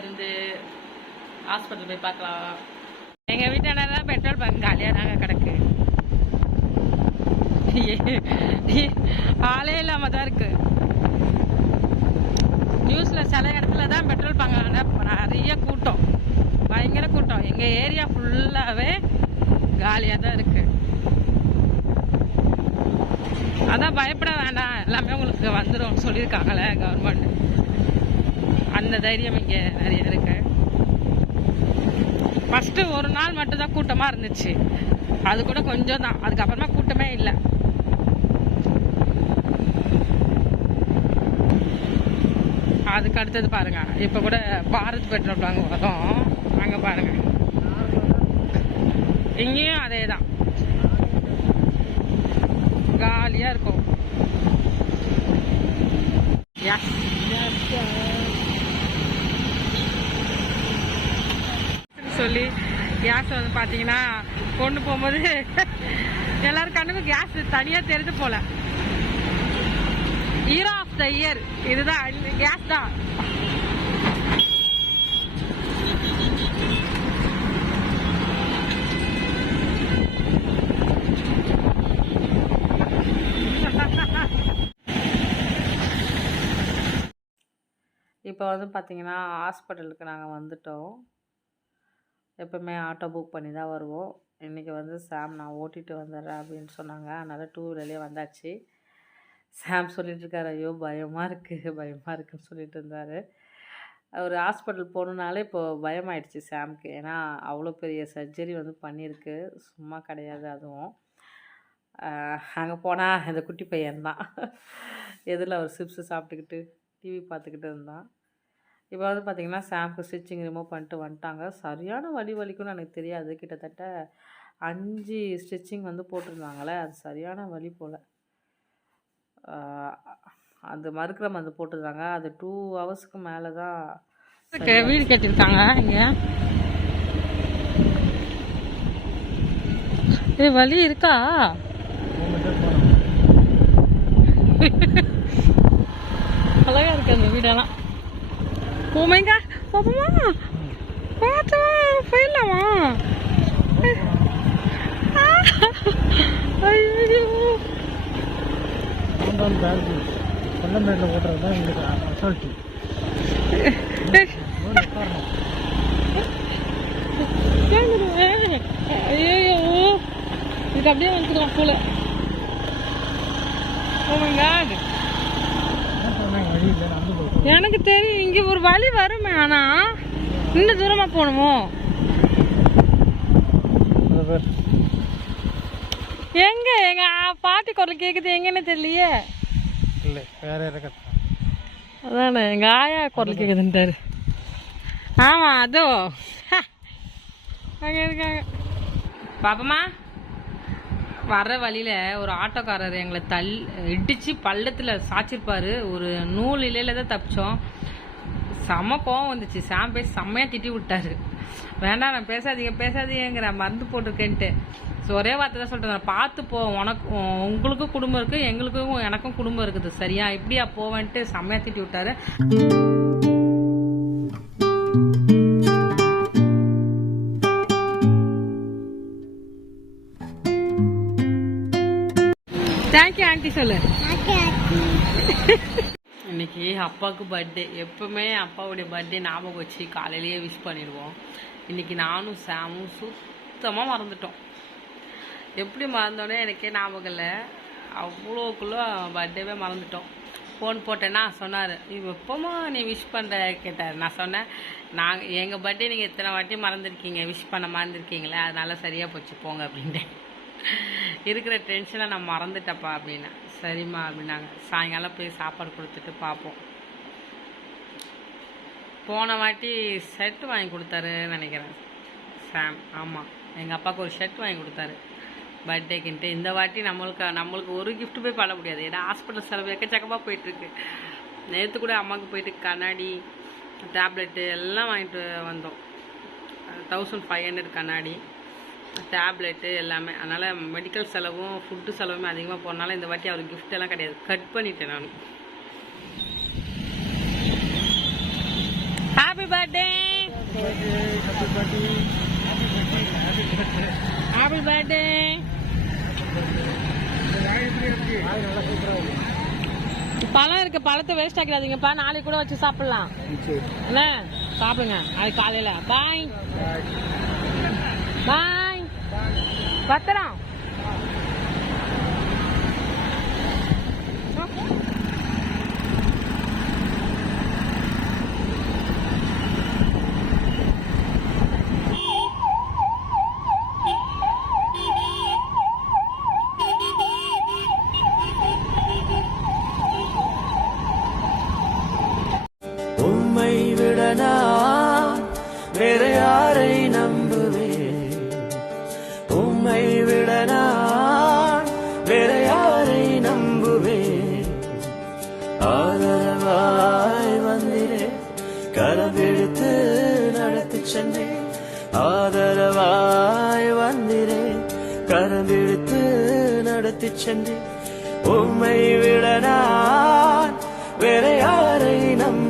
இருந்து ஹாஸ்பிட்டல் போய் பார்க்கலாம். எங்கள் வீட்டான பெட்ரோல் பங்க் காலியாக தாங்க கிடக்கு. ஆளே இல்லாமல் தான் இருக்கு. நியூஸில் சில இடத்துல தான் பெட்ரோல் பங்கான நிறைய கூட்டம், பயங்கர கூட்டம். எங்கள் ஏரியா ஃபுல்லாகவே காலியாக தான் இருக்கு. அதான் பயப்பட வேண்டாம், எல்லாமே உங்களுக்கு வந்துடும் சொல்லியிருக்காங்களே கவர்மெண்ட். அந்த தைரியம் இங்கே நிறைய இருக்கு. ஃபஸ்ட்டு ஒரு நாள் மட்டும்தான் கூட்டமாக இருந்துச்சு, அது கூட கொஞ்சம் தான். அதுக்கப்புறமா கூட்டமே இல்லை. அதுக்கு அடுத்தது பாருங்க, இப்போ கூட பாரத் பெட்ரோல் பங்க் வரும், அங்கே பாருங்க, இங்கேயும் அதே தான் காலியாக இருக்கும். சொல்லி கேஸ் வந்து பார்த்தீங்கன்னா கொண்டு போகும்போது எல்லாரும் கண்ணுக்கும் கேஸ் தனியாக தெரிஞ்சு போல. ஹீரோ ஆஃப் த இயர் இதுதான், கேஸ் தான். இப்போ வந்து பார்த்தீங்கன்னா ஹாஸ்பிட்டலுக்கு நாங்கள் வந்துட்டோம். எப்போவுமே ஆட்டோ புக் பண்ணி தான் வருவோம். இன்றைக்கி வந்து சாம் நான் ஓட்டிகிட்டு வந்துடுறேன் அப்படின்னு சொன்னாங்க. அதனால் 2 வீலர்லேயே வந்தாச்சு. சாம் சொல்லிட்டுருக்காரு, ஐயோ பயமாக இருக்குன்னு சொல்லிட்டு இருந்தார். ஒரு ஹாஸ்பிட்டல் போகணுன்னாலே இப்போது பயமாயிடுச்சு சாம்க்கு. ஏன்னா அவ்வளோ பெரிய சர்ஜரி வந்து பண்ணியிருக்கு, சும்மா கிடையாது. அதுவும் அங்கே போனால் இந்த குட்டி பையன்தான் எதில் ஒரு சிப்ஸு சாப்பிட்டுக்கிட்டு டிவி பார்த்துக்கிட்டு இருந்தான். இப்போ வந்து பார்த்திங்கன்னா சாம்க்கு ஸ்டிச்சிங் ரிமூவ் பண்ணிட்டு வந்துட்டாங்க. சரியான வலிக்குன்னு எனக்கு தெரியாது. கிட்டத்தட்ட 5 ஸ்டிச்சிங் வந்து போட்டிருந்தாங்களே, அது சரியான வலி போல். அந்த மறுக்கிற மருந்து போட்டிருந்தாங்க. அது 2 ஹவர்ஸ்க்கு மேலே தான் வீடு கட்டியிருக்காங்க. இங்கே இது வலி இருக்கா? அழகா இருக்கு அந்த வீடெல்லாம். ஓமைங்க பாப்பமா, பார்த்தமா போயிடலாமா? ஐயோ கொல்லம்பேட்டில் ஓட்டுறது தான் எங்களுக்கு அசால்ட்டி. ஐயோ இதுக்கு அப்படியே வந்துக்கலாம் போல. ஓமைங்க எனக்கு தெரியும் இங்கே ஒரு வழி வருமே, ஆனால் இன்னும் தூரமாக போகணுமோ? எங்கே எங்கள் பாட்டி குரல் கேட்குது, எங்கன்னு தெரியலையே. இல்லை வேற அதானே எங்கள் ஆயா குரல் கேட்குதுன்ட்டாரு. ஆமாம் அதோ அங்கே இருக்காங்க. பாப்பமா வர்ற வழியில் ஒரு ஆட்டோக்காரர் எங்களை இடித்து பள்ளத்தில் சாய்ச்சிருப்பார். ஒரு நூல் இலையில தான் தப்பிச்சோம். செம்ம கோவம் வந்துச்சு. சாம் பேசி செம்மையாக திட்டி விட்டாரு. வேண்டாம் நான் பேசாதீங்கிற மருந்து போட்டிருக்கேன்ட்டு. ஸோ ஒரே வார்த்தை தான் சொல்லிட்டு நான் பார்த்து போ, உங்களுக்கும் குடும்பம் இருக்குது, எங்களுக்கும் எனக்கும் குடும்பம் இருக்குது, சரியா இப்படியா போவேன்ட்டு செம்மையாக திட்டி விட்டாரு. தேங்க்யூ ஆண்டி சொல்லு. இன்னைக்கு அப்பாவுக்கு பர்த்டே. எப்பவுமே அப்பாவுடைய பர்த்டே ஞாபகம் வச்சு காலையிலேயே விஷ் பண்ணிடுவோம். இன்னைக்கு நானும் சாமும் சுத்தமாக மறந்துட்டோம். எப்படி மறந்தோடனே எனக்கே ஞாபகம் இல்லை. அவ்வளோக்குள்ளே பர்த்டேவே மறந்துட்டோம். ஃபோன் போட்டேன்னா சொன்னார், எப்போமா நீ விஷ் பண்ணுற கேட்டார். நான் சொன்னேன், எங்கள் பர்த்டே நீங்கள் இத்தனை வாட்டி மறந்துருக்கீங்க, விஷ் பண்ண மறந்துருக்கீங்களே, அதனால சரியாக போச்சு போங்க அப்படின்ட்டேன். இருக்கிற டென்ஷனை நான் மறந்துட்டப்பா அப்படின்னா. சரிம்மா அப்படின்னாங்க. சாயங்காலம் போய் சாப்பாடு கொடுத்துட்டு பார்ப்போம். போன வாட்டி ஷர்ட் வாங்கி கொடுத்தாருன்னு நினைக்கிறேன் சாம். ஆமாம், எங்கள் அப்பாவுக்கு ஒரு ஷர்ட் வாங்கி கொடுத்தாரு பர்த்டேக்குன்ட்டு. இந்த வாட்டி நம்மளுக்கு ஒரு கிஃப்ட் போய் பண்ண முடியாது, ஏன்னா ஹாஸ்பிட்டல் செலவு எக்கச்சக்கமாக போயிட்டுருக்கு. நேற்று கூட அம்மாவுக்கு போயிட்டு கண்ணாடி, டேப்லெட்டு எல்லாம் வாங்கிட்டு வந்தோம். 1500 கண்ணாடி, டேப்லெட்டு எல்லாமே. அதனால் மெடிக்கல் செலவும் ஃபுட்டு செலவுமே அதிகமாக போனால இந்த வாட்டி அவருக்கு கிஃப்ட் எல்லாம் கிடையாது, கட் பண்ணிட்டேன் நான். Happy birthday happy birthday. பழம் இருக்கு, பழத்தை வேஸ்ட் ஆக்கிடாதீங்கப்பா, நாளைக்கு கூட வச்சு சாப்பிடலாம். என்ன சாப்பிடுங்க நாளைக்கு காலையில. பாய் பாய் பத்திரம். உம்மை விட நான் வேற யாரை நம்புவேன்? உம்மை விட நான் வேற யாரை நம்புவேன்? ஆதரவாய் வந்திரே, கரவெடுத்து நடத்தி சென்றேன். ஆதரவாய் வந்திரே, கரவெடுத்து நடத்தி சென்றேன். உம்மை விட நான் வேற யாரை நம்ப